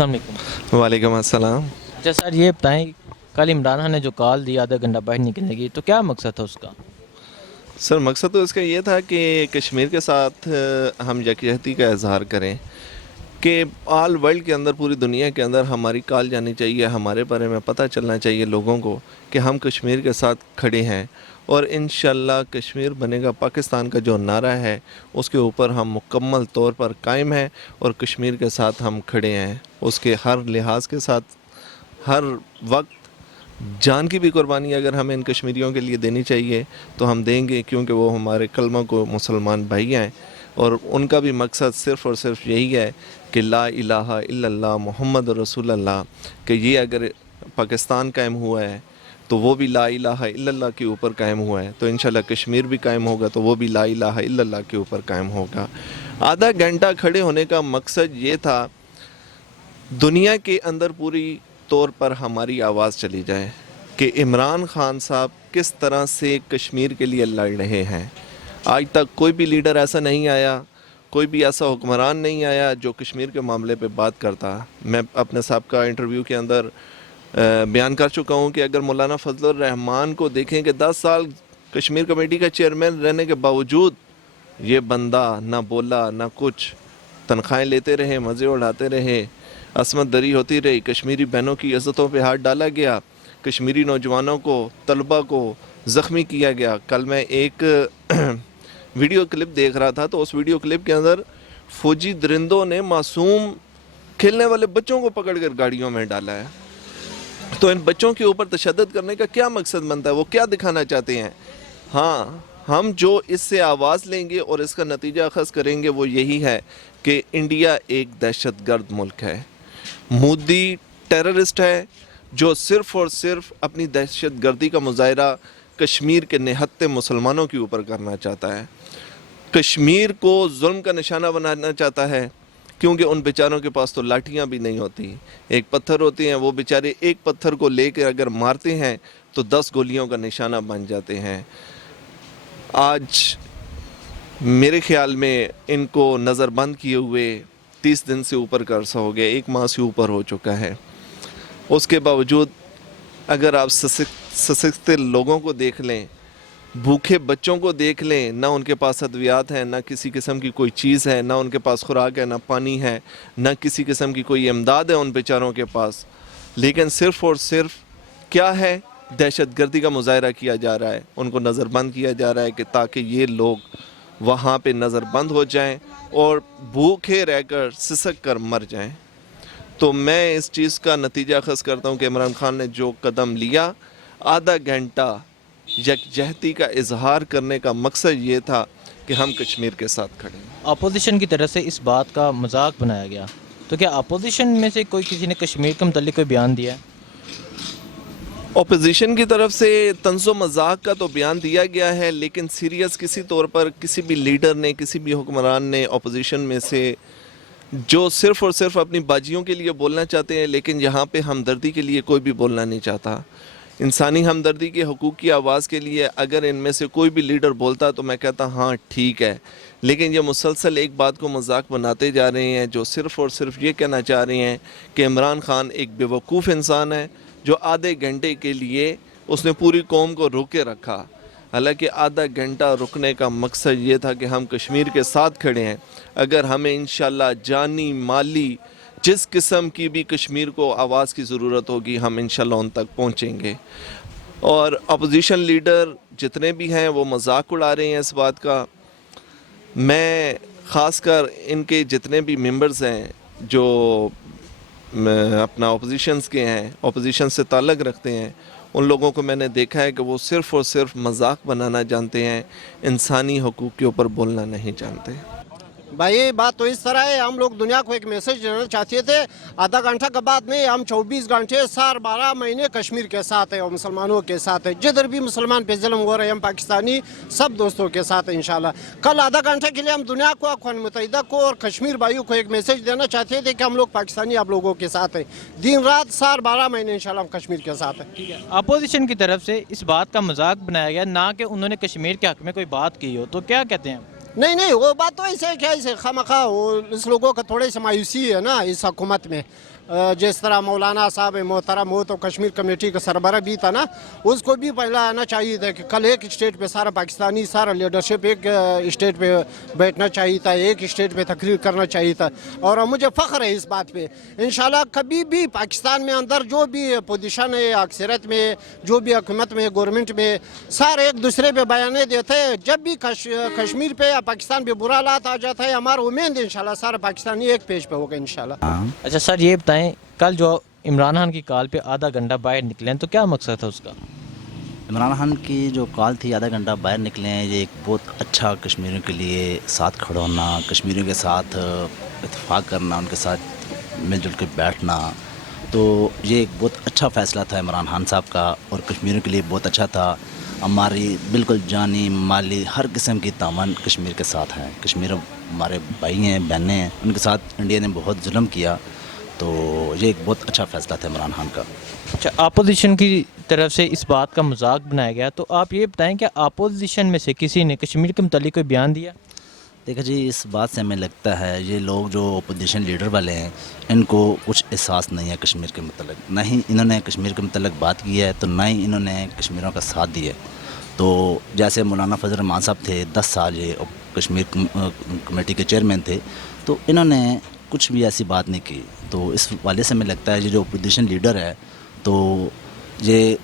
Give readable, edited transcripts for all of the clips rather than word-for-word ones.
अस्सलाम वालेकुम। वालेकुम अस्सलाम। अच्छा सर, ये बताएं, कल इमरान खान ने जो कॉल दिया आधा घंटा बाहर निकलने की, तो क्या मकसद था उसका? सर मकसद तो इसका ये था कि कश्मीर के साथ हम यकजहती का इजहार करें कि ऑल वर्ल्ड के अंदर, पूरी दुनिया के अंदर हमारी कॉल जानी चाहिए, हमारे बारे में पता चलना चाहिए लोगों को कि हम कश्मीर के साथ खड़े हैं। और इंशाल्लाह कश्मीर बनेगा पाकिस्तान का जो नारा है उसके ऊपर हम मुकम्मल तौर पर कायम हैं और कश्मीर के साथ हम खड़े हैं। उसके हर लिहाज के साथ, हर वक्त जान की भी कुर्बानी अगर हमें इन कश्मीरियों के लिए देनी चाहिए तो हम देंगे, क्योंकि वो हमारे कलमा को मुसलमान भाई हैं और उनका भी मकसद सिर्फ़ और सिर्फ यही है कि ला इलाहा इल्लल्लाह मुहम्मद रसूलुल्लाह, कि ये अगर पाकिस्तान कायम हुआ है तो वो भी ला इलाहा इल्लल्लाह के ऊपर कायम हुआ है, तो इंशाल्लाह कश्मीर भी कायम होगा तो वो भी ला इलाहा इल्लल्लाह के ऊपर कायम होगा। आधा घंटा खड़े होने का मकसद ये था, दुनिया के अंदर पूरी तौर पर हमारी आवाज़ चली जाए कि इमरान खान साहब किस तरह से कश्मीर के लिए लड़ रहे हैं। आज तक कोई भी लीडर ऐसा नहीं आया, कोई भी ऐसा हुक्मरान नहीं आया जो कश्मीर के मामले पे बात करता। मैं अपने सबका इंटरव्यू के अंदर बयान कर चुका हूँ कि अगर मौलाना फजलुर रहमान को देखें कि 10 साल कश्मीर कमेटी का चेयरमैन रहने के बावजूद ये बंदा ना बोला ना कुछ, तनख्वाहें लेते रहे, मज़े उड़ाते रहे, असमत दरी होती रही, कश्मीरी बहनों की इज़्ज़तों पे हाथ डाला गया, कश्मीरी नौजवानों को, तलबा को ज़ख्मी किया गया। कल मैं एक वीडियो क्लिप देख रहा था तो उस वीडियो क्लिप के अंदर फौजी दरिंदों ने मासूम खेलने वाले बच्चों को पकड़कर गाड़ियों में डाला है। तो इन बच्चों के ऊपर तशद्दुद करने का क्या मकसद बनता है, वो क्या दिखाना चाहते हैं? हाँ, हम जो इससे आवाज़ लेंगे और इसका नतीजा अखज़ करेंगे वो यही है कि इंडिया एक दहशतगर्द मुल्क है, मोदी टेररिस्ट है जो सिर्फ़ और सिर्फ अपनी दहशतगर्दी का मुजाहरा कश्मीर के निहत्ते मुसलमानों के ऊपर करना चाहता है, कश्मीर को जुल्म का निशाना बनाना चाहता है, क्योंकि उन बेचारों के पास तो लाठियाँ भी नहीं होती, एक पत्थर होती हैं, वो बेचारे एक पत्थर को लेकर अगर मारते हैं तो 10 गोलियों का निशाना बन जाते हैं। आज मेरे ख्याल में इनको नज़रबंद किए हुए 30 दिन से ऊपर का अरसा हो गया, 1 माह से ऊपर हो चुका है। उसके बावजूद अगर आप सशक्त लोगों को देख लें, भूखे बच्चों को देख लें, ना उनके पास अद्वियात हैं, ना किसी किस्म की कोई चीज़ है, ना उनके पास खुराक है, ना पानी है, ना किसी किस्म की कोई इमदाद है उन बेचारों के पास, लेकिन सिर्फ़ और सिर्फ क्या है, दहशतगर्दी का मुजाहरा किया जा रहा है, उनको नज़रबंद किया जा रहा है कि ताकि ये लोग वहाँ पे नज़रबंद हो जाएं और भूखे रहकर सिसक कर मर जाएं। तो मैं इस चीज़ का नतीजा अखज़ करता हूँ कि इमरान खान ने जो कदम लिया, आधा घंटा यकजहती का इजहार करने का मकसद ये था कि हम कश्मीर के साथ खड़े हैं। अपोजिशन की तरफ से इस बात का मजाक बनाया गया, तो क्या अपोजिशन में से कोई किसी ने कश्मीर के मुतालिक कोई बयान दिया है? अपोजिशन की तरफ से तंज़ो मजाक का तो बयान दिया गया है, लेकिन सीरियस किसी तौर पर किसी भी लीडर ने, किसी भी हुक्मरान ने अपोजिशन में से, जो सिर्फ़ और सिर्फ अपनी बाजियों के लिए बोलना चाहते हैं, लेकिन यहाँ पे हमदर्दी के लिए कोई भी बोलना नहीं चाहता, इंसानी हमदर्दी के हकूक़ की आवाज़ के लिए अगर इनमें से कोई भी लीडर बोलता तो मैं कहता हाँ ठीक है। लेकिन ये मुसलसल एक बात को मजाक बनाते जा रहे हैं, जो सिर्फ़ और सिर्फ ये कहना चाह रहे हैं कि इमरान खान एक बेवकूफ़ इंसान है जो आधे घंटे के लिए उसने पूरी कौम को रोके रखा। हालांकि आधा घंटा रुकने का मकसद ये था कि हम कश्मीर के साथ खड़े हैं, अगर हमें इंशाल्लाह जानी माली जिस किस्म की भी कश्मीर को आवाज़ की ज़रूरत होगी हम इंशाल्लाह उन तक पहुँचेंगे। और अपोजिशन लीडर जितने भी हैं वो मजाक उड़ा रहे हैं इस बात का। मैं ख़ासकर इनके जितने भी मेंबर्स हैं जो अपना अपोजिशंस के हैं, अपोजिशन से ताल्लुक़ रखते हैं, उन लोगों को मैंने देखा है कि वो सिर्फ़ और सिर्फ मजाक बनाना जानते हैं, इंसानी हकूक़ के ऊपर बोलना नहीं जानते। भाई बात तो इस तरह है, हम लोग दुनिया को एक मैसेज देना चाहते थे, आधा घंटा के बाद नहीं, हम 24 घंटे सार 12 महीने कश्मीर के साथ है और मुसलमानों के साथ है, जिधर भी मुसलमान पे जुल्म हो रहे हैं हम पाकिस्तानी सब दोस्तों के साथ है इंशाल्लाह। कल आधा घंटे के लिए हम दुनिया को, अक़वाम मुत्तहिदा को और कश्मीर भाइयों को एक मैसेज देना चाहते थे कि हम लोग पाकिस्तानी आप लोगों के साथ हैं, दिन रात सार 12 महीने इंशाल्लाह हम कश्मीर के साथ हैं। ठीक है, अपोजिशन की तरफ से इस बात का मजाक बनाया गया, ना कि उन्होंने कश्मीर के हक़ में कोई बात की हो, तो क्या कहते हैं? नहीं, वो बात तो ऐसे क्या, ऐसे खामखा वो इस लोगों का थोड़ी सी मायूसी है ना इस हुकूमत में। जिस तरह मौलाना साहब मोहतरम हो तो कश्मीर कमेटी का सरबरा भी था ना, उसको भी पहला आना चाहिए था कि कल एक स्टेट पे सारा पाकिस्तानी सारा लीडरशिप एक स्टेट पे बैठना चाहिए था, एक स्टेट पे तकरीर करना चाहिए था। और मुझे फ़ख्र है इस बात पे। इंशाल्लाह कभी भी पाकिस्तान में अंदर जो भी पोजीशन है, अक्सरियत में, जो भी हुकूमत में, गवर्नमेंट में, सारे एक दूसरे पे बयाने देते हैं। जब भी कश्मीर पे या पाकिस्तान पे बुरा हालात आ जाता है, हमारा उम्मीद है इंशाल्लाह सारा पाकिस्तानी एक पेज पे होगा इंशाल्लाह। अच्छा सर, ये बताएं, कल जो इमरान खान की कॉल पे आधा घंटा बाहर निकले तो क्या मकसद था उसका? इमरान खान की जो कॉल थी आधा घंटा बाहर निकले हैं, ये एक बहुत अच्छा कश्मीरियों के लिए साथ खड़ा होना, कश्मीरियों के साथ इत्तेफाक करना, उनके साथ मिलजुल कर बैठना, तो ये एक बहुत अच्छा फ़ैसला था इमरान खान साहब का और कश्मीरियों के लिए बहुत अच्छा था। हमारी बिल्कुल जानी माली हर किस्म की तामन कश्मीर के साथ है। कश्मीर हमारे भाई हैं, बहनें हैं, उनके साथ इंडिया ने बहुत जुल्म किया, तो ये एक बहुत अच्छा फ़ैसला था इमरान खान का। अच्छा, अपोजिशन की तरफ से इस बात का मजाक बनाया गया, तो आप ये बताएं कि अपोजिशन में से किसी ने कश्मीर के मुतालिक कोई बयान दिया? देखिए जी, इस बात से हमें लगता है ये लोग जो अपोजिशन लीडर वाले हैं, इनको कुछ एहसास नहीं है कश्मीर के मतलब, ना ही इन्होंने कश्मीर के मतलब बात की है, तो ना ही इन्होंने कश्मीरों का साथ दिया। तो जैसे मौलाना फजल रहमान साहब थे, 10 साल ये कश्मीर कमेटी के चेयरमैन थे, तो इन्होंने कुछ भी ऐसी बात नहीं की। तो इस वाले से हमें लगता है ये जो अपोजिशन लीडर है, तो ये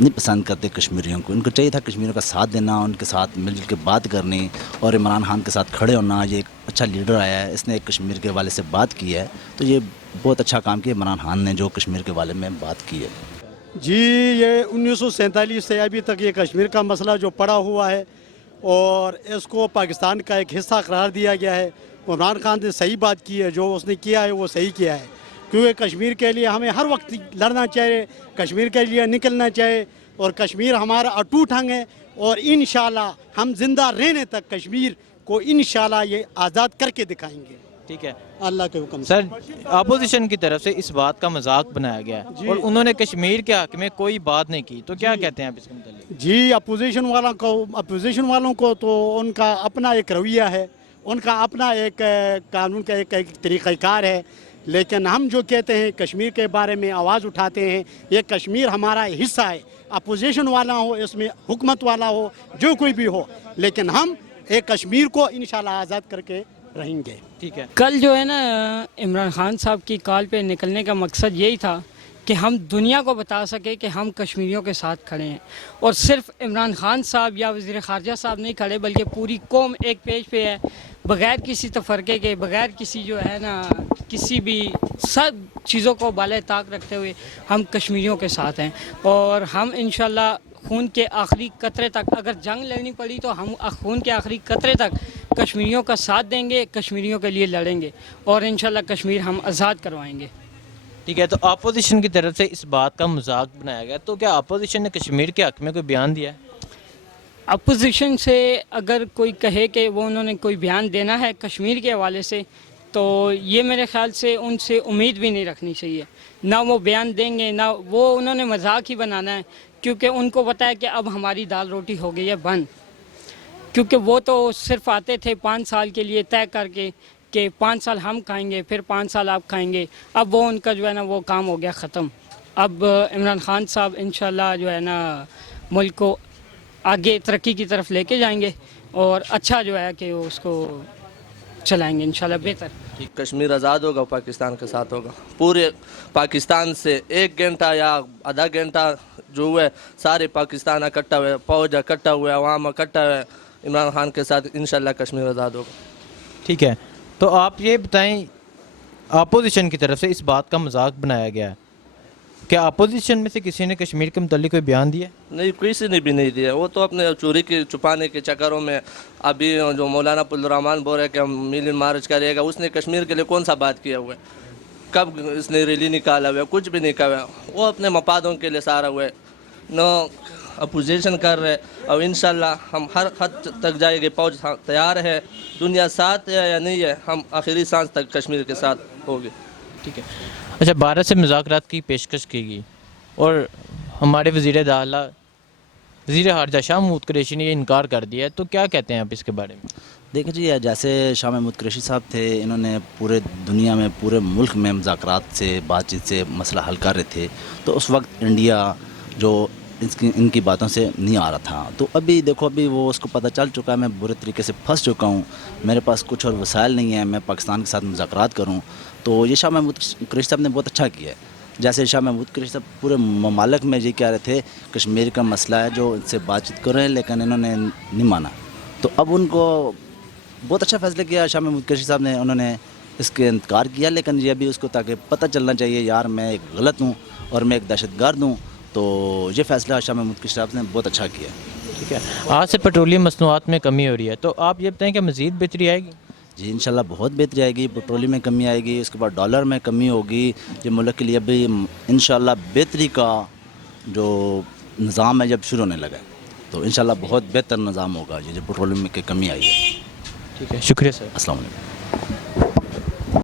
नहीं पसंद करते कश्मीरियों को। इनको चाहिए था कश्मीरियों का साथ देना, उनके साथ मिलजुल के बात करनी और इमरान खान के साथ खड़े होना। ये एक अच्छा लीडर आया है, इसने कश्मीर के वाले से बात की है, तो ये बहुत अच्छा काम किया इमरान खान ने जो कश्मीर के वाले में बात की है। जी, ये 1947 से अभी तक ये कश्मीर का मसला जो पड़ा हुआ है और इसको पाकिस्तान का एक हिस्सा करार दिया गया है। इमरान खान ने सही बात की है, जो उसने किया है वो सही किया है, क्योंकि कश्मीर के लिए हमें हर वक्त लड़ना चाहिए, कश्मीर के लिए निकलना चाहिए और कश्मीर हमारा अटूट अंग है और इंशाल्लाह हम जिंदा रहने तक कश्मीर को इंशाल्लाह ये आज़ाद करके दिखाएंगे। ठीक है अल्लाह के हुक्म से। सर, अपोजिशन की तरफ से इस बात का मजाक बनाया गया है और उन्होंने कश्मीर के हक में कोई बात नहीं की, तो क्या कहते हैं आप इसके मुतालिक? जी, अपोजिशन वालों को तो उनका अपना एक रवैया है, उनका अपना एक कानून का एक तरीक़ाकार है, लेकिन हम जो कहते हैं कश्मीर के बारे में आवाज़ उठाते हैं, ये कश्मीर हमारा हिस्सा है। अपोजिशन वाला हो, इसमें हुकूमत वाला हो, जो कोई भी हो, लेकिन हम एक कश्मीर को इंशाल्लाह आज़ाद करके रहेंगे। ठीक है। कल जो है ना इमरान खान साहब की कॉल पे निकलने का मकसद यही था कि हम दुनिया को बता सके कि हम कश्मीरियों के साथ खड़े हैं, और सिर्फ इमरान खान साहब या वज़ीर ख़ारजा साहब नहीं खड़े, बल्कि पूरी कौम एक पेज पे है, बग़ैर किसी तफरके के, बग़ैर किसी जो है ना किसी भी सब चीज़ों को बाले ताक रखते हुए हम कश्मीरियों के साथ हैं। और हम इंशाल्लाह खून के आखिरी कतरे तक, अगर जंग लड़नी पड़ी तो हम खून के आखिरी कतरे तक कश्मीरियों का साथ देंगे, कश्मीरियों के लिए लड़ेंगे और इंशाल्लाह कश्मीर हम आज़ाद करवाएंगे। ठीक है, तो अपोजिशन की तरफ से इस बात का मजाक बनाया गया, तो क्या अपोजिशन ने कश्मीर के हक में कोई बयान दिया है? अपोजिशन से अगर कोई कहे कि वो उन्होंने कोई बयान देना है कश्मीर के हवाले से, तो ये मेरे ख्याल से उनसे उम्मीद भी नहीं रखनी चाहिए। ना वो बयान देंगे, ना वो, उन्होंने मजाक ही बनाना है, क्योंकि उनको पता है कि अब हमारी दाल रोटी हो गई है बंद। क्योंकि वो तो सिर्फ आते थे 5 साल के लिए तय करके कि 5 साल हम खाएंगे, फिर 5 साल आप खाएंगे। अब वो उनका जो है ना वो काम हो गया ख़त्म। अब इमरान खान साहब इंशाल्लाह जो है ना मुल्क को आगे तरक्की की तरफ लेके जाएंगे और अच्छा जो है कि उसको चलाएंगे इंशाल्लाह बेहतर। कश्मीर आज़ाद होगा, पाकिस्तान के साथ होगा। पूरे पाकिस्तान से 1 घंटा या आधा घंटा जो है सारे पाकिस्तान इकट्ठा हुए, फौज इकट्ठा हुआ, अवाम इकट्ठा हुआ, इमरान खान के साथ इंशाल्लाह कश्मीर आज़ाद होगा। ठीक है, तो आप ये बताएं, अपोजिशन की तरफ से इस बात का मजाक बनाया गया है, क्या अपोजिशन में से किसी ने कश्मीर के मुतालिक कोई बयान दिया? नहीं, किसी ने भी नहीं दिया। वो तो अपने चोरी के छुपाने के चक्करों में, अभी जो मौलाना फजल रहमान बोल रहे हैं कि हम मिलियन मार्च करेगा, उसने कश्मीर के लिए कौन सा बात किया हुआ है? कब इसने रैली निकाला हुआ है? कुछ भी नहीं कहा। वो अपने मफादों के लिए सारा हुआ है, न अपोजिशन कर रहे। और इंशाल्लाह हम हर हद तक जाएंगे, फौज तैयार है, दुनिया साथ है या नहीं है, हम आखिरी सांस तक कश्मीर के साथ होंगे। ठीक है। अच्छा, भारत से मुज़ाकरात की पेशकश की गई और हमारे वज़ीर दाखिला वज़ीर ख़ारजा शाह महमूद कुरैशी ने ये इनकार कर दिया है, तो क्या कहते हैं आप इसके बारे में? دیکھیں جی جیسے شاہ محمود قریشی صاحب تھے, انہوں نے پورے دنیا میں پورے ملک میں مذاکرات سے بات چیت سے مسئلہ حل کر رہے تھے, تو اس وقت انڈیا جو ان کی باتوں سے نہیں آ رہا تھا. تو ابھی دیکھو ابھی وہ اس کو پتہ چل چکا ہے, میں برے طریقے سے پھنس چکا ہوں, میرے پاس کچھ اور وسائل نہیں ہیں میں پاکستان کے ساتھ مذاکرات کروں. تو یہ شاہ محمود قریشی صاحب نے بہت اچھا کیا ہے. جیسے شاہ محمود قریشی صاحب پورے ممالک میں یہ کہہ رہے تھے کشمیر کا مسئلہ ہے جو ان سے بات چیت کر رہے ہیں, لیکن انہوں نے نہیں مانا. تو اب ان کو بہت اچھا فیصلہ کیا شاہ محمود قریشی صاحب نے, انہوں نے اس کے انکار کیا, لیکن یہ بھی اس کو تاکہ پتہ چلنا چاہیے یار میں ایک غلط ہوں اور میں ایک دہشت گرد ہوں. تو یہ فیصلہ شاہ محمود قریشی صاحب نے بہت اچھا کیا. ٹھیک ہے, آج سے پیٹرولیم مصنوعات میں کمی ہو رہی ہے, تو آپ یہ بتائیں کہ مزید بہتری آئے گی؟ جی انشاءاللہ بہت بہتری آئے گی, پیٹرولیم میں کمی آئے گی, اس کے بعد ڈالر میں کمی ہوگی. یہ ملک کے لیے ابھی انشاءاللہ بہتری کا جو نظام ہے جب شروع ہونے لگا ہے, تو انشاءاللہ بہت بہتر نظام ہوگا یہ جو پیٹرولیم میں کی کمی آئی ہے. ٹھیک ہے, شکریہ سر. السلام علیکم.